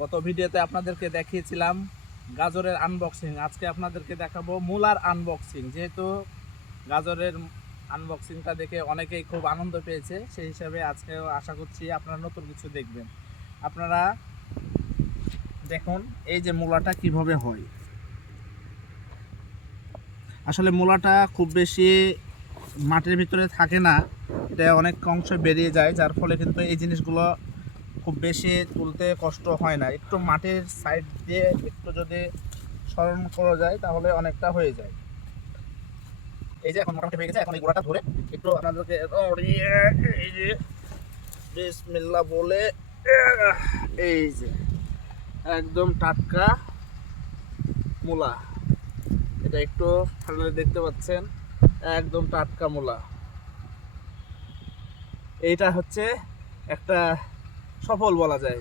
গত ভিডিওতে আপনাদেরকে দেখিয়েছিলাম গাজরের আনবক্সিং। আজকে আপনাদেরকে দেখাবো মূলার আনবক্সিং। যেহেতু গাজরের আনবক্সিংটা দেখে অনেকেই খুব আনন্দ পেয়েছে, সেই হিসাবে আজকেও আশা করছি আপনারা নতুন কিছু দেখবেন। আপনারা দেখুন এই যে মূলাটা কিভাবে হয়। আসলে মূলাটা খুব বেশি মাটির ভিতরে থাকে না, এটা অনেক অংশ বেরিয়ে যায়, যার ফলে কিন্তু এই জিনিসগুলো খুব বেশি তুলতে কষ্ট হয় না। একটু মাটির সাইড দিয়ে একটু যদি সরণ করা যায় তাহলে অনেকটা হয়ে যায়। এই যে এখন মোটামুটি হয়ে গেছে, এখন এই গোড়াটা ধরে একটু আপনাদেরকে এই যে বিসমিল্লাহ বলে এই যে একদম টাটকা মূলা, এটা একটু ফাটলে দেখতে পাচ্ছেন, একদম টাটকা মূলা। এইটা হচ্ছে একটা সফল বলা যায়।